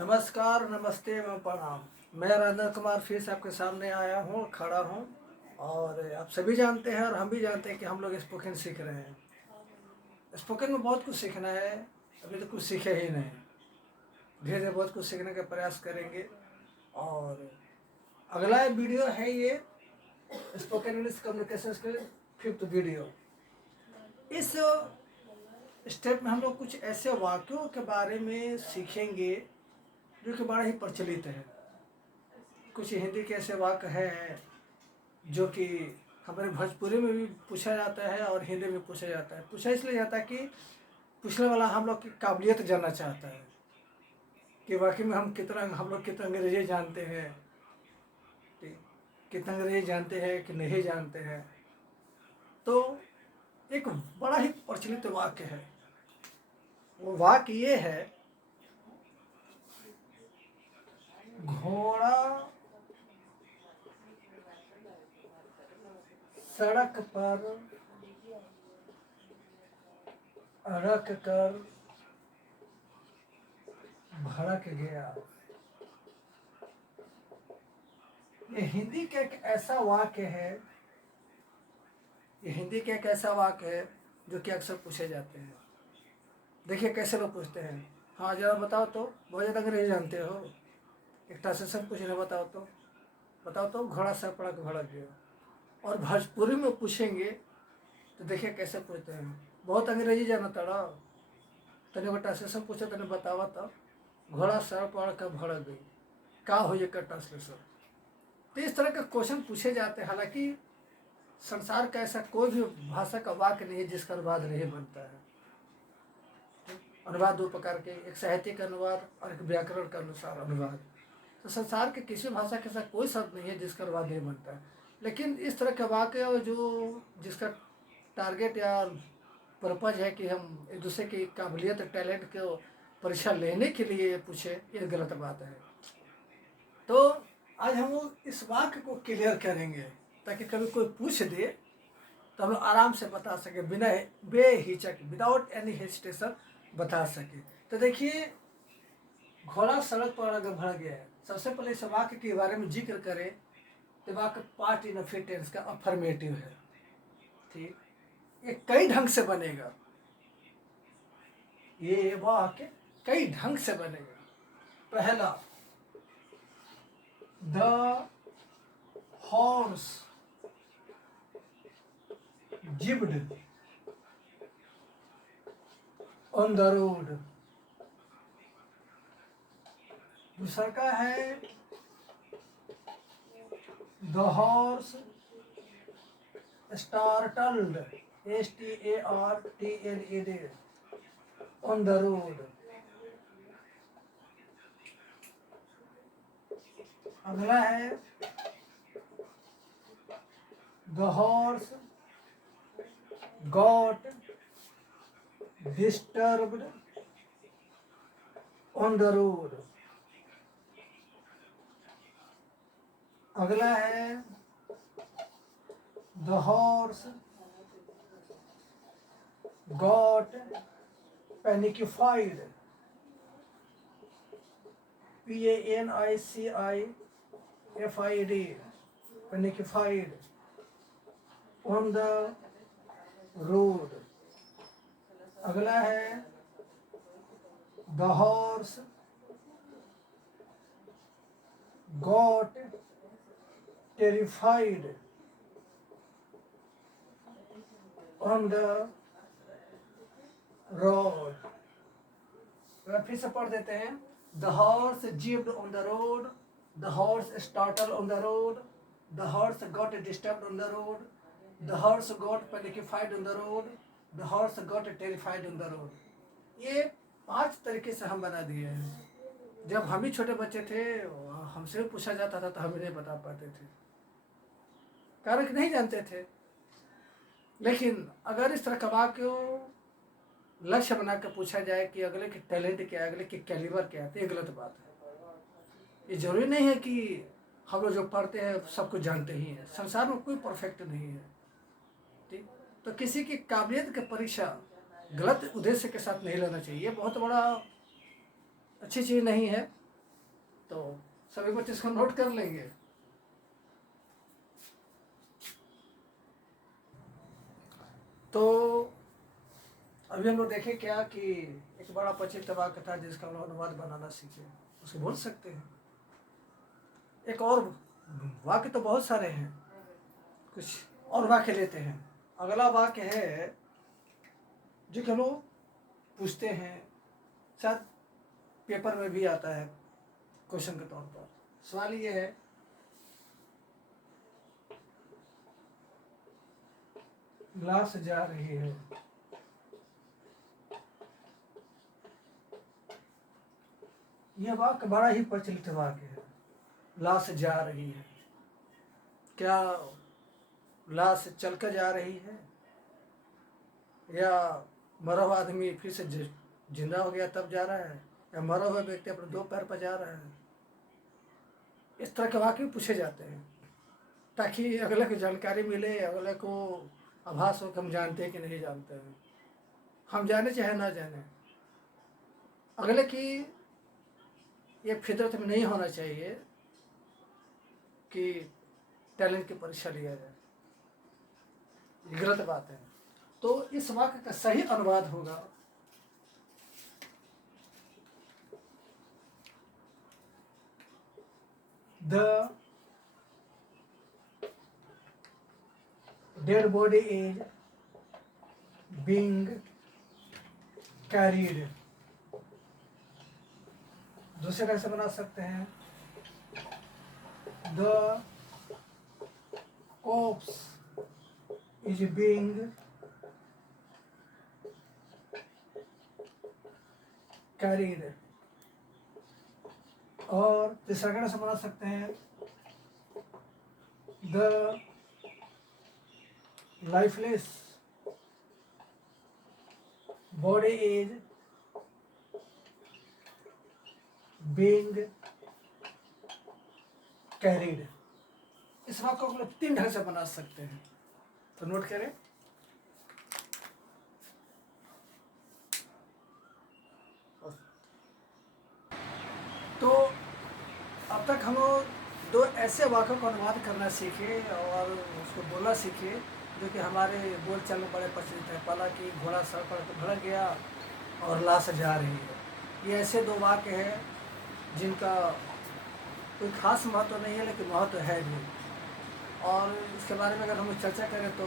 नमस्कार, नमस्ते एवं प्रणाम। मैं राजेंद्र कुमार फिर से आपके सामने आया हूँ, खड़ा हूँ। और आप सभी जानते हैं और हम भी जानते हैं कि हम लोग स्पोकन सीख रहे हैं। स्पोकन में बहुत कुछ सीखना है, अभी तो कुछ सीखे ही नहीं। धीरे धीरे बहुत कुछ सीखने का प्रयास करेंगे। और अगला वीडियो है ये स्पोकन इंग्लिश कम्युनिकेशन के 5th वीडियो। इस स्टेप में हम लोग कुछ ऐसे वाक्यों के बारे में सीखेंगे जो कि बड़ा ही प्रचलित है। कुछ हिंदी के ऐसे वाक्य हैं जो कि हमारे भोजपुरी में भी पूछा जाता है और हिंदी में पूछा जाता है। पूछा इसलिए जाता है कि पूछने वाला हम लोग की काबिलियत जानना चाहता है कि वाकई में हम लोग कितना अंग्रेजी जानते हैं, कितना अंग्रेजी जानते हैं कि नहीं जानते हैं। तो एक बड़ा ही प्रचलित वाक्य है, वो वाक्य ये है, घोड़ा सड़क पर रख कर भड़क गया। ये हिंदी का एक ऐसा वाक्य है, ये हिंदी का एक ऐसा वाक्य है जो कि अक्सर पूछे जाते हैं। देखिए कैसे लोग पूछते हैं। हाँ जरा बताओ तो, बहुत ज़्यादा अंग्रेजी जानते हो, एक ट्रांसलेशन पूछ रहे, बताओ तो घोड़ा सर पड़ा के भड़क गया। और भोजपुरी में पूछेंगे तो देखिए कैसे पूछते हैं, बहुत अंग्रेजी जाना तड़ा, तने को ट्रांसलेशन पूछे तने बतावा तो घोड़ा सर पड़ कर भड़क गई, का हो ये का ट्रांसलेशन। तो इस तरह के क्वेश्चन पूछे जाते हैं। हालांकि संसार का ऐसा कोई भी भाषा का वाक्य नहीं है जिसका अनुवाद नहीं बनता है। अनुवाद दो प्रकार के, एक साहित्यिक अनुवाद और एक व्याकरण के अनुसार अनुवाद। तो संसार के किसी भाषा के साथ कोई शब्द नहीं है जिसका अनुवाद नहीं बनता है। लेकिन इस तरह के वाक्य जो जिसका टारगेट या पर्पज है कि हम एक दूसरे की काबिलियत टैलेंट को परीक्षा लेने के लिए पूछे, ये गलत बात है। तो आज हम लोग इस वाक्य को क्लियर करेंगे ताकि कभी कोई पूछ दे तो हम लोग आराम से बता सके, बिना बेहिचक, विदाउट एनी हेजिटेशन बता सके। तो देखिए, घोड़ा सड़क पर अगर भड़ गया है, सबसे पहले इस वाक्य के बारे में जिक्र करें तो वाक्य पार्ट इनफिनिट टेंस का अफर्मेटिव है। ठीक, ये कई ढंग से बनेगा, ये वाक्य कई ढंग से बनेगा। पहला, the horse jibbed on the road. दूसरा का है, the horse startled STARTLED on the road. अगला है, the horse got disturbed on the road. अगला है, the horse got panicified PANICIFID panicified on the road. अगला है, the horse got terrified on the road. फिर से पढ़ देते हैं, the horse jibbed on the road, the horse startle on the road, the horse got disturbed on the road, the horse got panicified on the road, the horse got terrified on the road. ये 5 तरीके से हम बना दिए हैं। जब हम ही छोटे बच्चे थे, हमसे भी पूछा जाता था तो हम नहीं बता पाते थे, कारण कि नहीं जानते थे। लेकिन अगर इस तरह का वाक्य लक्ष्य बना कर पूछा जाए कि अगले के टैलेंट क्या है, अगले के कैलिबर क्या है, तो ये गलत बात है। ये जरूरी नहीं है कि हम लोग जो पढ़ते हैं सब कुछ जानते ही हैं। संसार में कोई परफेक्ट नहीं है। ठीक, तो किसी की काबिलियत की परीक्षा गलत उद्देश्य के साथ नहीं लेना चाहिए। ये बहुत बड़ा अच्छी चीज़ नहीं है। तो सभी बच्चे इसको नोट कर लेंगे। तो अभी हम लोग देखें क्या कि एक बड़ा प्रचलित वाक्य था जिसका हम लोग अनुवाद बनाना सीखे, उसे बोल सकते हैं। एक और वाक्य तो बहुत सारे हैं, कुछ और वाक्य लेते हैं। अगला वाक्य है जो कि हम लोग पूछते हैं, शायद पेपर में भी आता है क्वेश्चन के तौर पर। सवाल ये है, ग्लास जा रही है। यह वाक्य बड़ा ही प्रचलित वाक्य है, लाश जा रही है। क्या लाश चलकर जा रही है, या मरा हुआ आदमी फिर से जिंदा हो गया तब जा रहा है, या मरा हुआ व्यक्ति अपने दो पैर पर जा रहा है? इस तरह के वाक्य पूछे जाते हैं ताकि अगले को जानकारी मिले, अगले को आभास हो कि हम जानते हैं कि नहीं जानते हैं। हम जाने चाहे ना जाने, अगले की ये फितरत में नहीं होना चाहिए कि टैलेंट की परीक्षा लिया जाए, गलत बात है। तो इस वाक्य का सही अनुवाद होगा, the dead body is being carried. दूसरे कैसे बना सकते हैं, the corpse is being carried। और तीसरा कैसे बना सकते हैं, the lifeless body is being carried. इस वाक्य को हम लोग 3 ढंग से बना सकते हैं, तो नोट करें। तो अब तक हम लोग 2 ऐसे वाक्यों को अनुवाद करना सीखे और उसको बोलना सीखे जो कि हमारे बोलचाल में बड़े प्रचलित है। पहला कि घोड़ा सड़क पर भड़क गया और लाश जा रही है। ये ऐसे 2 वाक्य हैं जिनका कोई खास महत्व नहीं है, लेकिन महत्व है भी। और इसके बारे में अगर हम चर्चा करें तो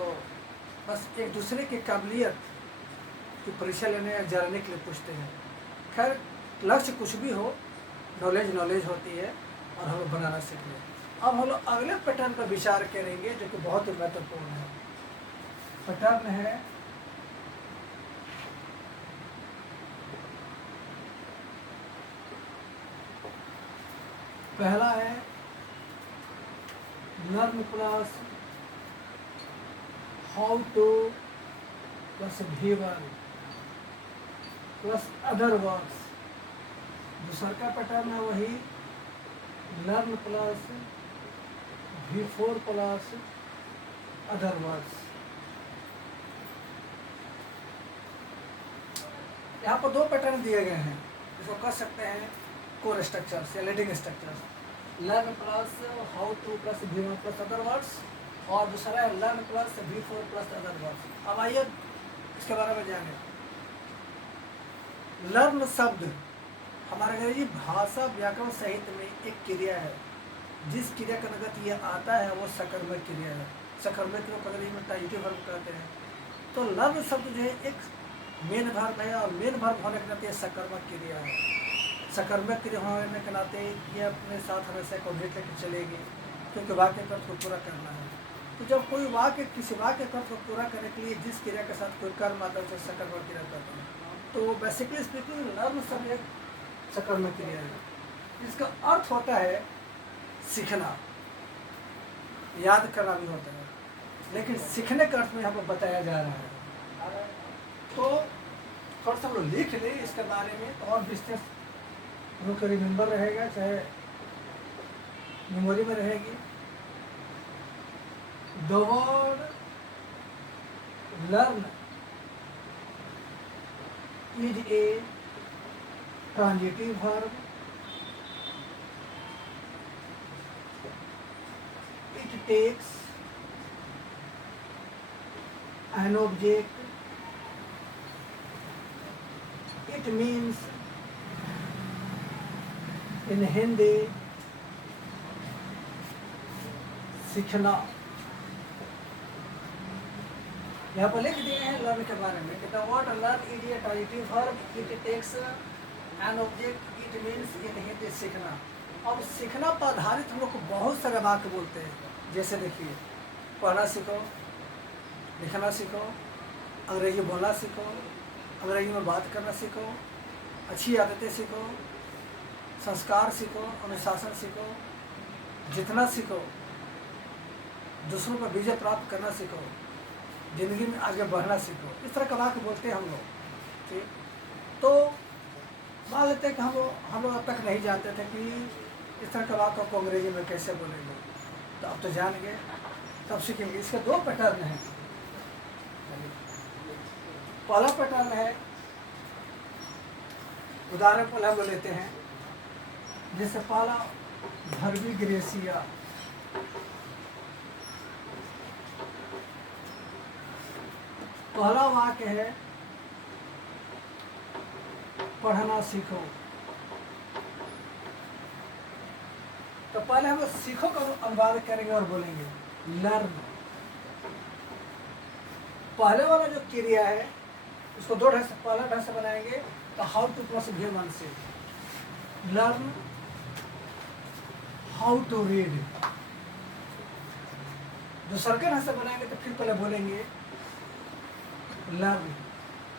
बस एक दूसरे की काबिलियत की परीक्षा लेने या जानने के लिए पूछते हैं। खैर, लक्ष्य कुछ भी हो, नॉलेज होती है और हम लोग बनाना सीख लें। अब हम लोग अगले पैटर्न का विचार करेंगे जो कि बहुत ही महत्वपूर्ण है। पैटर्न है पहला है learn plus how two plus V1 plus other words. दूसरा का पैटर्न है वही learn plus V4 plus other words. यहाँ पर 2 पैटर्न दिए गए हैं, इसको कर सकते हैं कोर स्ट्रक्चर्स या leading structures. Learn plus how two plus V1 plus other words, और दूसरा है learn plus V4 plus other words. अब आइए इसके बारे में जानें। लर्न शब्द हमारे अंग्रेजी भाषा व्याकरण साहित्य में एक क्रिया है। जिस क्रिया का अंतर्गत ये आता है वो सकर्मक क्रिया है। सकर्मक क्रिया को अंग्रेजी में ट्रांजिटिव वर्ब कहते हैं। तो लर्न शब्द जो है एक मेन वर्ब है, और मेन वर्ब होने के नाते सकर्मक क्रिया है। सकर्मक क्रिया होने के नाते ये अपने साथ हमेशा कॉन्फ्लिक्ट लेकर चलेगी, क्योंकि वाक्य का अर्थ को पूरा करना है। तो जब कोई वाक्य किसी वाक्य का अर्थ को पूरा करने के लिए जिस क्रिया के साथ कोई कर्म आता है उसे सकर्मक क्रिया कहते हैं। तो बेसिकली स्पीकिंग लर्न शब्द एक सकर्मक क्रिया है। इसका अर्थ होता है सीखना, याद करना भी होता है, लेकिन सीखने का अर्थ में यहाँ पर बताया जा रहा है। तो थोड़ा सा हम लोग लिख लें इसके बारे में, तो और विशेष लोग को रिमेंबर रहेगा, चाहे मेमोरी में रहेगी। The word learn is a transitive verb it takes an object, it means in Hindi सीखना। यहाँ पर लिख दिए हैं लर्न के बारे में कि the word learn is a transitive verb, it takes an object, it means in Hindi सीखना। अब सीखना पर आधारित हम लोग को बहुत सारे वाक्य बोलते हैं। जैसे देखिए, पढ़ना सीखो, लिखना सीखो, अंग्रेजी बोलना सीखो, अंग्रेजी में बात करना सीखो, अच्छी आदतें सीखो, संस्कार सीखो, अनुशासन सीखो, जितना सीखो, दूसरों पर विजय प्राप्त करना सीखो, ज़िंदगी में आगे बढ़ना सीखो। इस तरह का वाक्य बोलते हैं हम लोग। ठीक, तो मान लेते हैं कि हम लोग अब तक नहीं जानते थे कि इस तरह का वाक्य को अंग्रेजी में कैसे बोलेंगे, तो अब तो जान गए, तब सीखेंगे। इसके दो पैटर्न हैं। पहला पैटर्न है, उदाहरण पहला हम लेते हैं, जैसे पहला भरवी ग्रेसिया, पहला वाक्य है पढ़ना सीखो। तो पहले हम सीखो का अनुवाद करेंगे और बोलेंगे लर्न। पहले वाला जो क्रिया है उसको दो ढंग से, पहला ढंग से बनाएंगे तो हाउ टू प्लस वी1 से लर्न हाउ टू रीड। दूसरे ढंग से बनाएंगे तो फिर पहले बोलेंगे लर्न।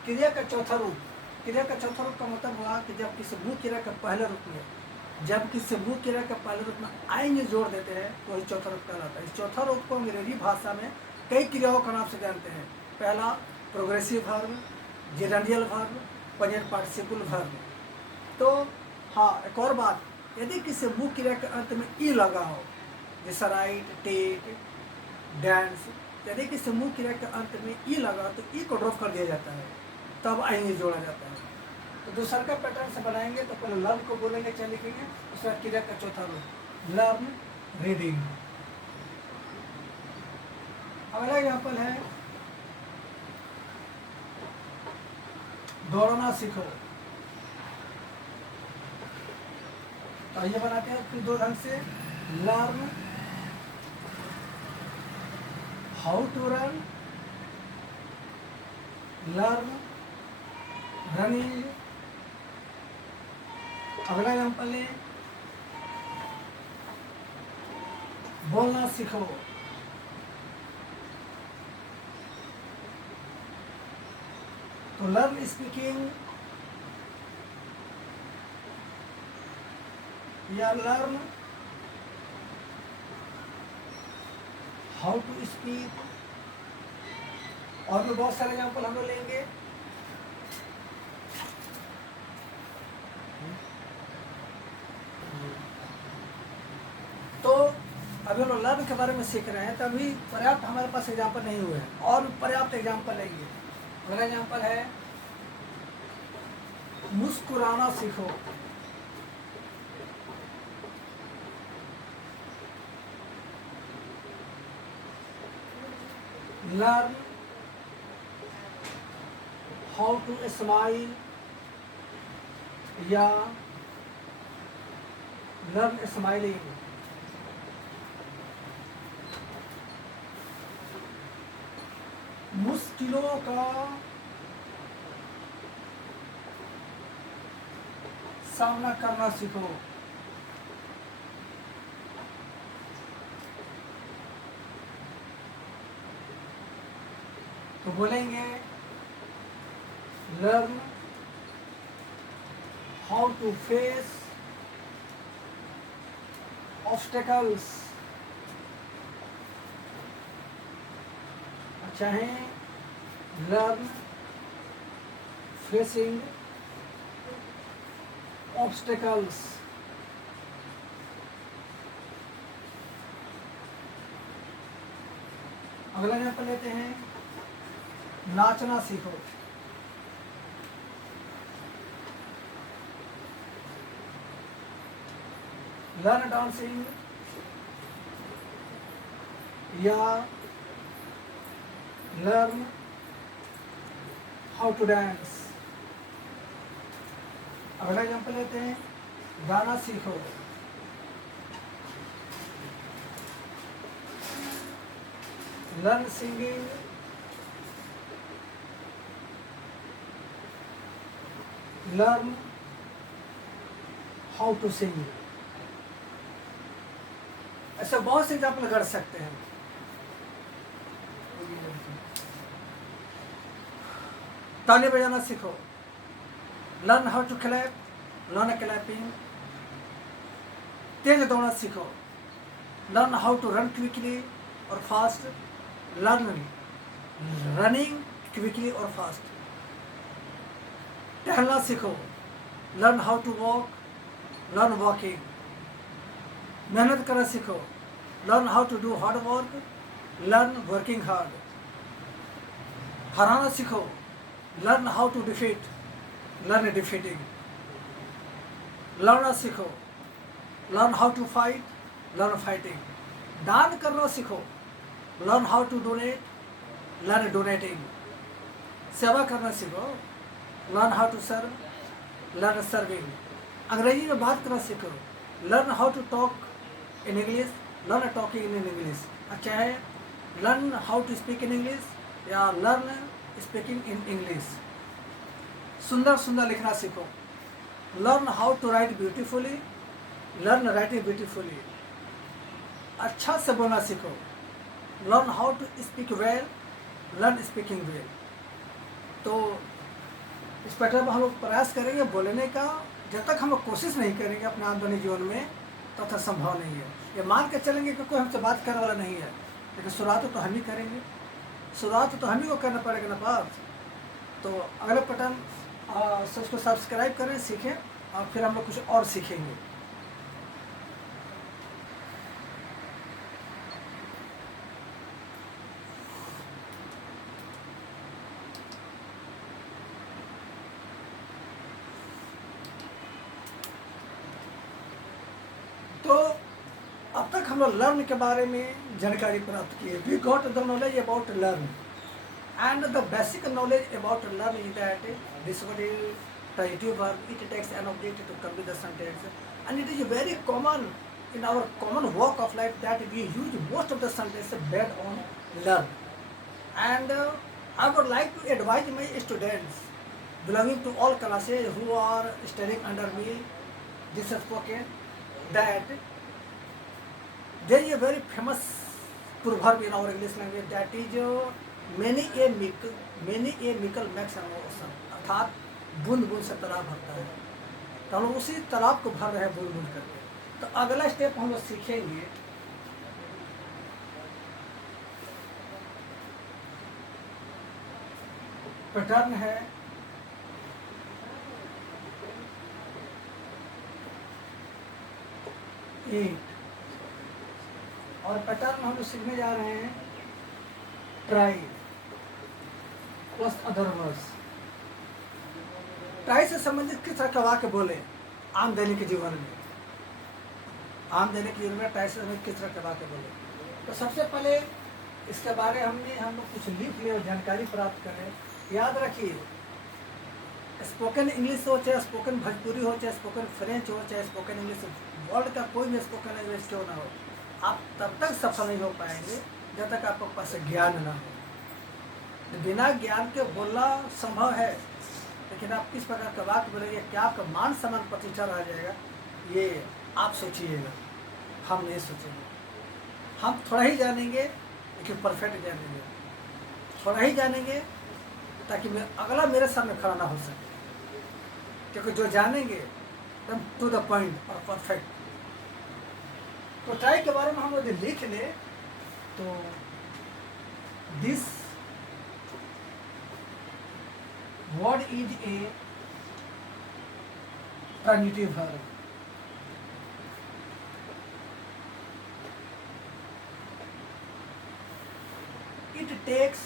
क्रिया का चौथा रूप, क्रिया का चौथा रूप का मतलब हुआ कि जब किसी मुख्य क्रिया का पहले रूप में, जब किसी मुख्य क्रिया का पहले रूप में आएंगे जोड़ देते हैं तो वही चौथा रूप कहलाता है। इस चौथा रूप को अंग्रेजी भाषा में कई क्रियाओं का नाम से जानते हैं। पहला progressive verb, gerundial verb, present participle verb. तो हाँ, एक और बात, यदि किसी मुख्य क्रिया के अंत में ई लगा हो, जैसे राइट, टेक, डांस, यदि किसी मुख्य क्रिया के अंत में ई लगा तो ई को ड्रॉप कर दिया जाता है, तब आएंगे जोड़ा जाता है। तो दूसरा का पैटर्न से बनाएंगे तो पहले लर्न को बोलेंगे, क्या लिखेंगे, दूसरा क्रिया का चौथा रूप लर्न रीडिंग। अगला एग्जाम्पल है दौड़ना सीखो। तो ये बनाते हैं फिर दो ढंग से, learn how to run, learn running. अगला एग्जाम्पल है बोलना सीखो। तो लर्न स्पीकिंग या लर्न हाउ टू स्पीक। और भी बहुत सारे एग्जाम्पल हम लोग लेंगे। तो अभी हम लोग लर्न के बारे में सीख रहे हैं, तो अभी पर्याप्त हमारे पास एग्जाम्पल नहीं हुए हैं, और पर्याप्त एग्जाम्पल लेंगे। अगला एग्जाम्पल है मुस्कुराना सीखो। लर्न हाउ टू स्माइल या लर्न स्माइलिंग। मुश्किलों का सामना करना सीखो। तो बोलेंगे learn how to face obstacles. चाहे लर्न फेसिंग ऑब्स्टेकल्स। अगला एग्जाम्पल लेते हैं नाचना सीखो। लर्न डांसिंग या लर्न हाउ टू डांस। अगला एग्जाम्पल लेते हैं, गाना सीखो। Learn singing, learn how to sing. ऐसे बहुत से एग्जाम्पल कर सकते हैं। ताली बजाना सीखो। Learn how to clap, learn clapping. तेज दौड़ना सीखो। Learn how to run quickly और फास्ट, लर्न रनिंग क्विकली और फास्ट। टहलना सीखो। Learn how to walk, learn walking. मेहनत करना सीखो। Learn how to do hard work, learn working hard. हराना सीखो। Learn how to defeat, learn defeating. लड़ना सीखो। Learn how to fight, learn fighting. दान करना सीखो। Learn how to donate, learn donating. सेवा करना सीखो। Learn how to serve, learn serving. अंग्रेजी में बात करना सीखो। Learn how to talk in English, learn talking in English. अच्छा है learn how to speak in English या लर्न स्पीकिंग इन इंग्लिश। सुंदर सुंदर लिखना सीखो। Learn how to write beautifully, learn writing beautifully. अच्छा से बोलना सीखो। Learn how to speak well, learn speaking well. तो इस पैटर्न पर हम लोग प्रयास करेंगे बोलने का। जब तक हम लोग कोशिश नहीं करेंगे अपने आमदनी जीवन में तब तक संभव नहीं है। ये मान के चलेंगे कि कोई हमसे बात करने वाला नहीं है, लेकिन शुरुआत तो हम ही करेंगे। शुरुआत तो हम ही को करना पड़ेगा ना पास। तो अगले पैटर्न से उसको सब्सक्राइब करें, सीखें और फिर हम लोग कुछ और सीखेंगे। तो अब तक हम लोग लर्न के बारे में जानकारी प्राप्त की है। We got the knowledge about learn and the basic knowledge about learn is that this word is transitive verb. It takes an object to complete the sentence, and it is very common in our common walk of life that we use most of the sentences based on learn. And I would like to advise my students belonging to all classes who are studying under me this spoken that there is a very famous proverb in our English language that is many a mickle makes an ocean, अर्थात बूंद बूंद से तालाब भरता है। तो हम लोग उसी तालाब को भर रहे हैं बूंद बूंद करके। तो अगला स्टेप हम लोग सीखेंगे पैटर्न है ईट, और पैटर्न हम लोग सीखने जा रहे हैं try plus other words. Try से संबंधित किस तरह का वाक्य बोले आम दैनिक जीवन में, आम दैनिक जीवन में ट्राई से संबंधित किस तरह के वाक्य बोले। तो सबसे पहले इसके बारे हम लोग कुछ लिख लें और जानकारी प्राप्त करें। याद रखिए स्पोकन इंग्लिश हो, चाहे स्पोकन भोजपुरी हो, चाहे स्पोकन फ्रेंच हो, चाहे स्पोकन इंग्लिश, वर्ल्ड का कोई भी स्पोकन लैंग्वेज क्यों ना हो, आप तब तक सफल नहीं हो पाएंगे जब तक आपके पास ज्ञान ना हो। बिना ज्ञान के बोलना संभव है, लेकिन आप किस प्रकार का वाक्य बोलेंगे, क्या आपका मान सम्मान प्रतिष्ठा रह जाएगा, ये आप सोचिएगा। हम नहीं सोचेंगे। हम थोड़ा ही जानेंगे लेकिन परफेक्ट जानेंगे। थोड़ा ही जानेंगे ताकि अगला मेरे सामने खड़ा ना हो सके, क्योंकि जो जानेंगे एकदम टू द पॉइंट और परफेक्ट। तो ट्राई के बारे में हम लोग लिख ले तो this word is a transitive verb. It takes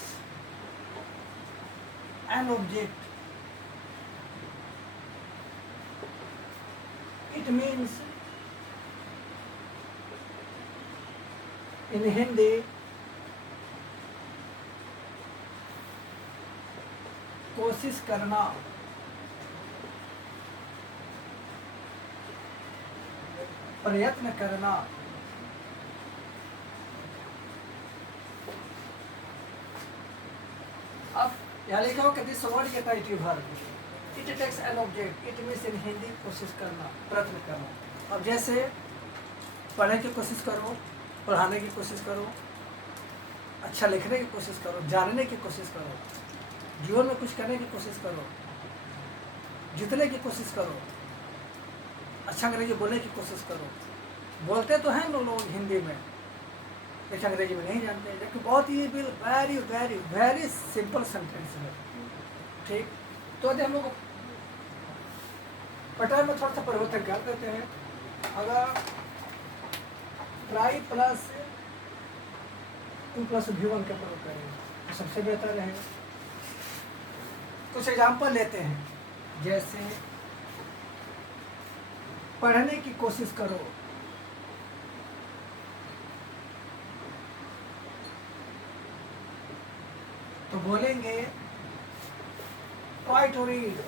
an object. It means in Hindi कोशिश करना, प्रयत्न करना, अब यहाँ लिखा हो कि दिस वर्ड गेट आइटिव verb, it takes an object, it means in Hindi कोशिश करना, प्रयत्न करना। अब जैसे पढ़ने की कोशिश करो, पढ़ाने की कोशिश करो, अच्छा लिखने की कोशिश करो, जानने की कोशिश करो, जीवन में कुछ करने की कोशिश करो, जीतने की कोशिश करो, अच्छा अंग्रेजी बोलने की कोशिश करो। बोलते तो हैं लोग हिंदी में, लेकिन अंग्रेजी में नहीं जानते, जबकि बहुत ही very very very simple sentence है। ठीक, तो यदि हम लोग पैटर्न में थोड़ा सा परिवर्तन कर देते हैं, अगर ट्राई प्लस 2 प्लस V1 का प्रयोग करें तो सबसे बेहतर रहेगा। कुछ एग्जाम्पल लेते हैं, जैसे पढ़ने की कोशिश करो, तो बोलेंगे ट्राई टू रीड।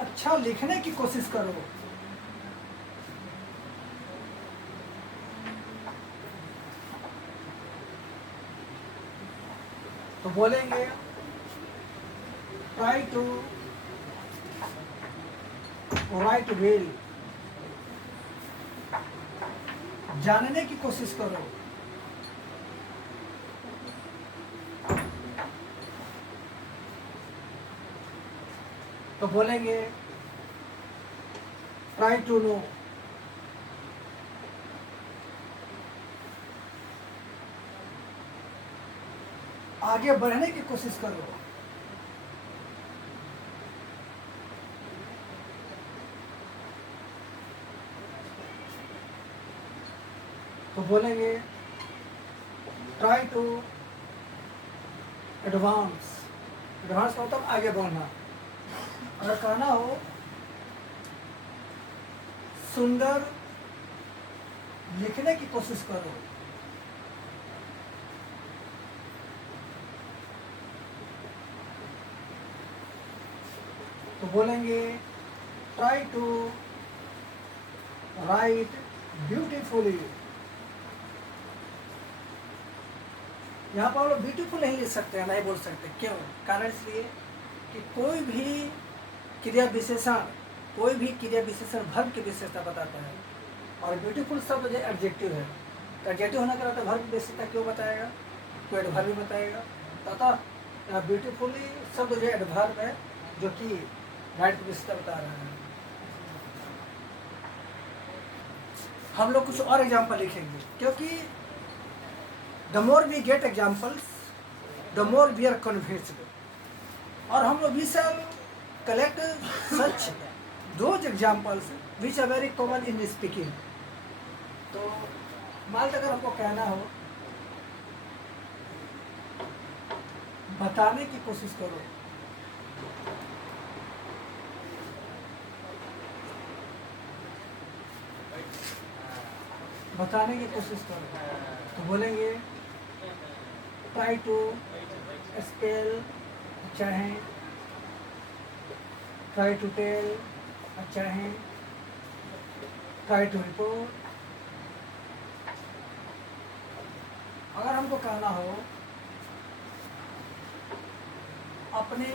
अच्छा लिखने की कोशिश करो, तो बोलेंगे ट्राई टू राइट वेल। जानने की कोशिश करो, तो बोलेंगे ट्राई टू नो। आगे बढ़ने की कोशिश करो, तो बोलेंगे ट्राई टू एडवांस। एडवांस का मतलब आगे बढ़ना। अगर कहना हो सुंदर लिखने की कोशिश करो, तो बोलेंगे ट्राई टू राइट ब्यूटीफुली। यहाँ पर हम लोग ब्यूटीफुल नहीं लिख सकते हैं, नहीं बोल सकते। क्यों? कारण इसलिए कि कोई भी क्रिया विशेषण वर्ब की विशेषता बताता है, और ब्यूटीफुल शब्द जो एडजेक्टिव है, तो एडजेक्टिव होने का वर्ब की विशेषता क्यों बताएगा? तो एडवर्ब भी बताएगा। तो अतः ब्यूटीफुली शब्द जो एडवर्ब है, जो कि राइट की विशेषता बता रहा है। हम लोग कुछ और एग्जाम्पल लिखेंगे, क्योंकि the more we get examples, the more we are convinced, और हम लोग we shall collect such those examples which are very common in speaking। तो मान लो अगर हमको कहना हो बताने की कोशिश करो, बताने की कोशिश करो, तो बोलेंगे ट्राई टू स्पेल, अच्छा है, ट्राई टू टेल, अच्छा है, ट्राई टू रिपोर्ट। अगर हमको कहना हो अपने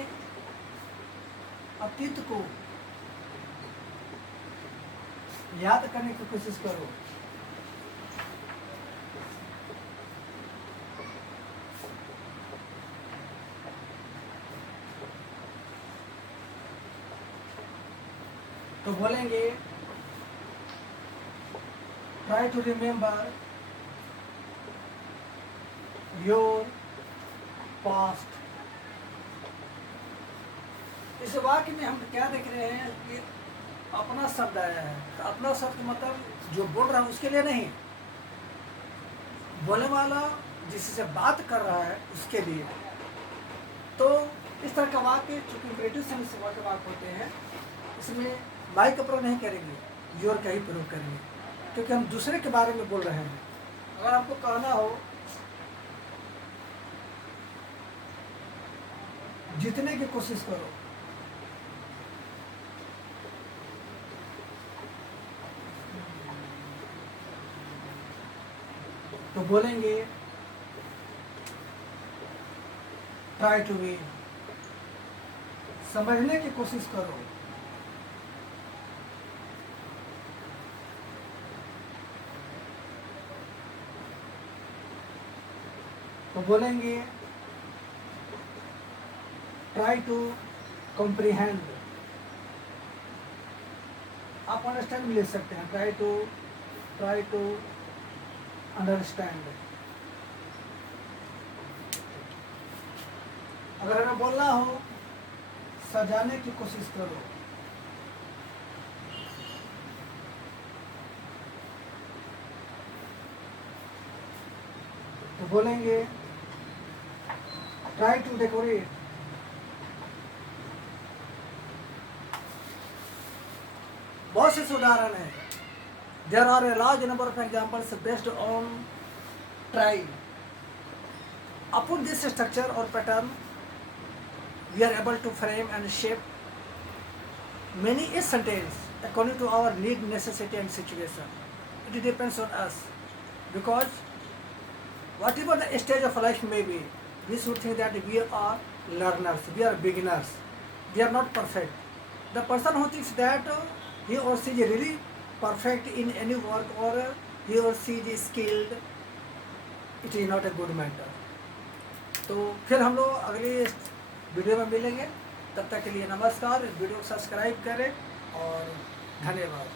अतीत को याद करने की कोशिश करो, तो बोलेंगे try to remember your past. इस वाक्य में हम क्या देख रहे हैं कि अपना शब्द आया है, तो अपना शब्द मतलब जो बोल रहा है उसके लिए नहीं, बोलने वाला जिससे बात कर रहा है उसके लिए। तो इस तरह का वाक्य चूंकि इंपरेटिव सेंस के वाक्य होते हैं, इसमें बाई का प्रयोग नहीं करेंगे, योर का ही प्रयोग करेंगे, क्योंकि हम दूसरे के बारे में बोल रहे हैं। अगर आपको कहना हो जीतने की कोशिश करो। तो बोलेंगे ट्राई टू विन, समझने की कोशिश करो। तो बोलेंगे ट्राई टू कॉम्प्रिहेंड, आप अंडरस्टैंड भी ले सकते हैं, ट्राई टू अंडरस्टैंड। अगर हमें बोलना हो सजाने की कोशिश करो। तो बोलेंगे ट्राई टू डेकोरेट, बहुत से उदाहरण हैं। There are a large number of examples based on try. Upon this structure or pattern, we are able to frame and shape many a sentence according to our need, necessity and situation. It depends on us, because whatever the stage of life may be, we should think that we are learners, we are beginners, we are not perfect. The person who thinks that he or she is really perfect in any work or he or she is skilled, it is not a good matter. तो फिर हम लोग अगली video में मिलेंगे। तब तक के लिए नमस्कार। वीडियो को सब्सक्राइब करें और धन्यवाद।